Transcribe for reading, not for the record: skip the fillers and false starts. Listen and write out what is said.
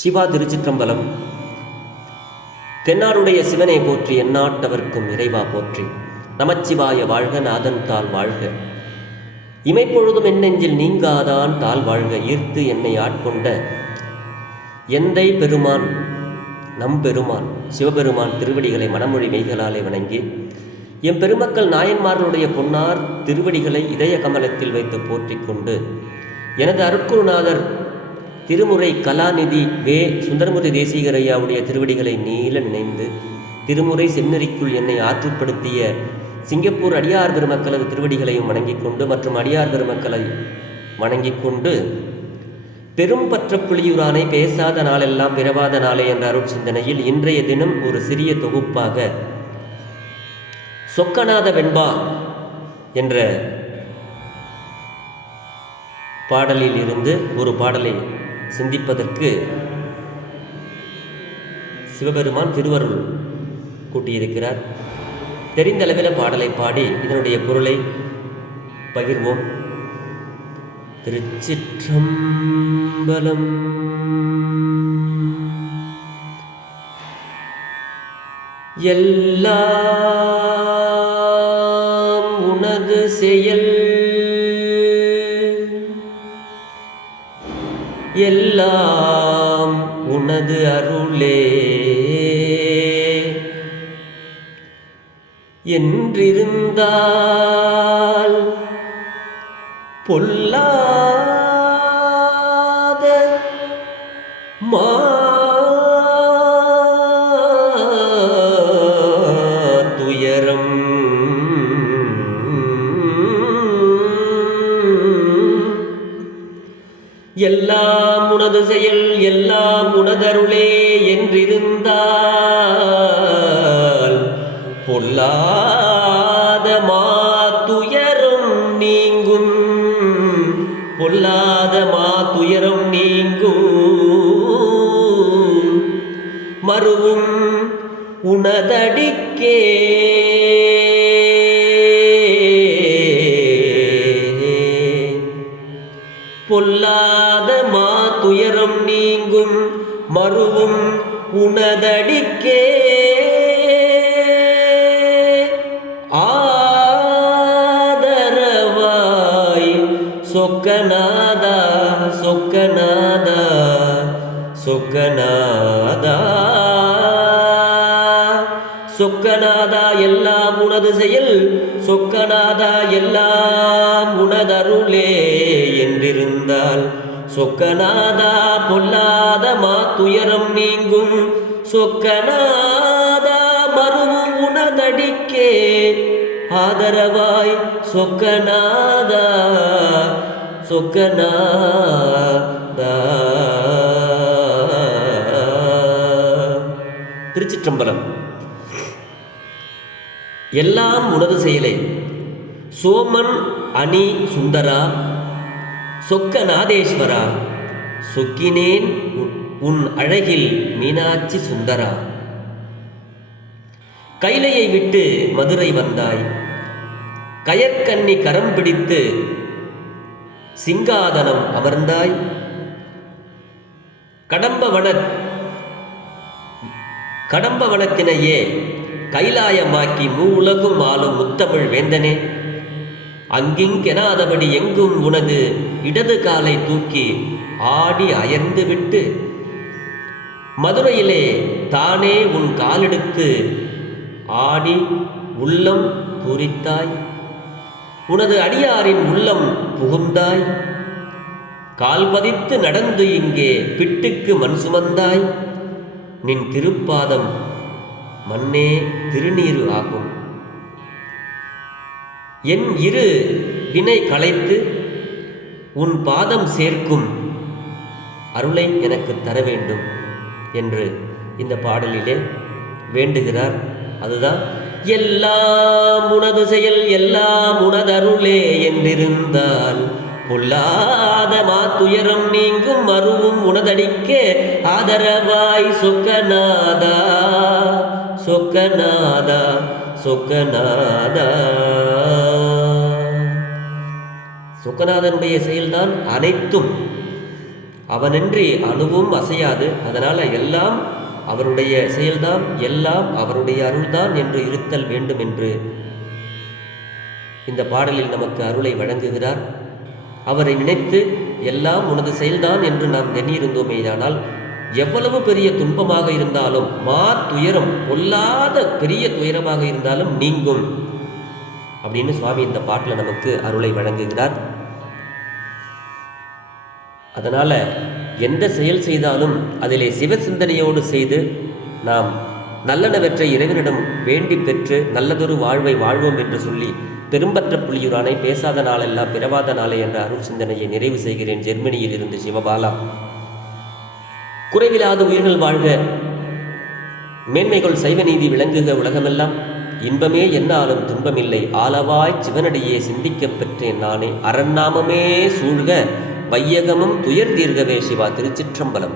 சிவா திருச்சிற்றம்பலம். தென்னாடுடைய சிவனை போற்றி, எந்நாட்டவர்க்கும் இறைவா போற்றி. நமச்சிவாய வாழ்க, நாதன் தாள் வாழ்க. இமைப்பொழுதும் என் நெஞ்சில் நீங்காதான் தாள் வாழ்க. ஈர்த்து என்னை ஆட்கொண்ட எந்தை பெருமான், நம் பெருமான் சிவபெருமான் திருவடிகளை மனமொழி மெய்களாலே வணங்கி, எம் பெருமக்கள் நாயன்மார்களுடைய பொன்னார் திருவடிகளை இதய கமலத்தில் வைத்து போற்றிக் கொண்டு, எனது அருட்குருநாதர் திருமுறை கலாநிதி வே சுந்தரமூர்த்தி தேசிகர் ஐயாவுடைய திருவடிகளை நீள நினைந்து, திருமுறை செந்நெறிக்குள் என்னை ஆற்றுப்படுத்திய சிங்கப்பூர் அடியார் பெருமக்களது திருவடிகளையும் வணங்கிக் கொண்டு, மற்றும் அடியார் பெருமக்களை வணங்கிக் கொண்டு, பெரும் பற்ற புலியூரானை பேசாத நாளெல்லாம் பிறவாத நாளே என்ற அருட் சிந்தனையில் இன்றைய தினம் ஒரு சிறிய தொகுப்பாக சொக்கநாத வெண்பா என்ற பாடலில் இருந்து ஒரு பாடலை சிந்திப்பதற்கு சிவபெருமான் திருவருள் கூட்டியிருக்கிறார். தெரிந்த அளவில் பாடலை பாடி இதனுடைய பொருளை பகிர்வோம். திருச்சிற்றம்பலம். எல்லாம் உனது செயல், எல்லாம் உனது அருளே என்றிருந்தால் பொல்லாத துயரம் எல்லாம் உனது செயல், எல்லாம் உனதருளே என்றிருந்தால் பொல்லாத மாதுயரம் நீங்கும், பொல்லாத மாதுயரம் நீங்கும். மறுவும் உனதடிக்கே பொல்லாத மாதுயரம் நீங்கும். மறுவும் உனதடிக்கே ஆதரவாய் சொக்கநாதா, சொக்கநாதா, சொக்கநாதா, சொக்கநாதா எல்லாம் உனது செயல், சொக்கநாதா எல்லாம் உனதருளே என்றிருந்தால் சொக்கநாதா பொல்லாத மாதுயரம் நீங்கும். சொக்கநாதா மறுவும் உனதடிக்கே ஆதரவாய் சொக்கநாதா, சொக்கநாதா. திருச்சிற்றம்பலம். எல்லாம் உனது செயலே. சோமன் அணி சுந்தரா, சொக்கநாதேஸ்வரா, சொக்கினேன் உன் அழகில் மீனாட்சி சுந்தரா. கைலையை விட்டு மதுரை வந்தாய், கயற்கண்ணி கரம் பிடித்து சிங்காதனம் அமர்ந்தாய். கடம்பவனத்தினையே கைலாயமாக்கி மூவுலகும் ஆளும் முத்தமிழ் வேந்தனே, அங்கிங்கெனாதபடி எங்கும் உனது இடது காலை தூக்கி ஆடி அயர்ந்து விட்டு, மதுரையிலே தானே உன் காலெடுத்து ஆடி உள்ளம் பூரித்தாய். உனது அடியாரின் உள்ளம் புகுந்தாய். கால் பதித்து நடந்து இங்கே பிட்டுக்கு மண் சுமந்தாய். நின் திருப்பாதம் மண்ணே திருநீரு ஆகும். என் இரு வினை களைத்து உன் பாதம் சேர்க்கும் அருளை எனக்கு தர வேண்டும் என்று இந்த பாடலிலே வேண்டுகிறார். அதுதான் எல்லாம் உனது செயல், எல்லாம் உனதருளே என்றிருந்தால் பொல்லாத மாதுயரம் நீங்கும். மறுவும் உனதடிக்கே ஆதரவாய் சொக்கநாதா, சொக்கநாதா, சொக்கநாதா. சொக்கநாதனுடைய செயல்தான் அனைத்தும். அவனின்றி அணுவும் அசையாது. அதனால் எல்லாம் அவருடைய செயல்தான், எல்லாம் அவருடைய அருள்தான் என்று இருத்தல் வேண்டும் என்று இந்த பாடலில் நமக்கு அருளை வழங்குகிறார். அவரை நினைத்து எல்லாம் உனது செயல்தான் என்று நாம் எண்ணியிருந்தோமேயானால் எவ்வளவு பெரிய துன்பமாக இருந்தாலும், துயரம் பொல்லாத பெரிய துயரமாக இருந்தாலும் நீங்கும் அப்படின்னு சுவாமி இந்த பாட்டில் நமக்கு அருளை வழங்குகிறார். அதனால் எந்த செயல் செய்தாலும் அதிலே சிவசிந்தனையோடு செய்து நாம் நல்லனவற்றை இறைவனிடம் வேண்டி பெற்று நல்லதொரு வாழ்வை வாழ்வோம் என்று சொல்லி பெரும்பற்ற புலியூரானை பேசாத நாளெல்லாம் பிறவாத நாளே என்ற அருள் சிந்தனையை நிறைவு செய்கிறேன். ஜெர்மனியில் இருந்து சிவபாலா. குறைவில்லாத உயிர்கள் வாழ்க, மேன்மைகள் சைவ நீதி விளங்குக உலகமெல்லாம், இன்பமே என்னாலும் துன்பமில்லை, ஆலவாய் சிவனடியே சிந்திக்கப் பெற்றேன் நானே, அரண்நாமமே சூழ்க வையகமும் துயர் தீர்கவே. சிவா. திருச்சிற்றம்பலம்.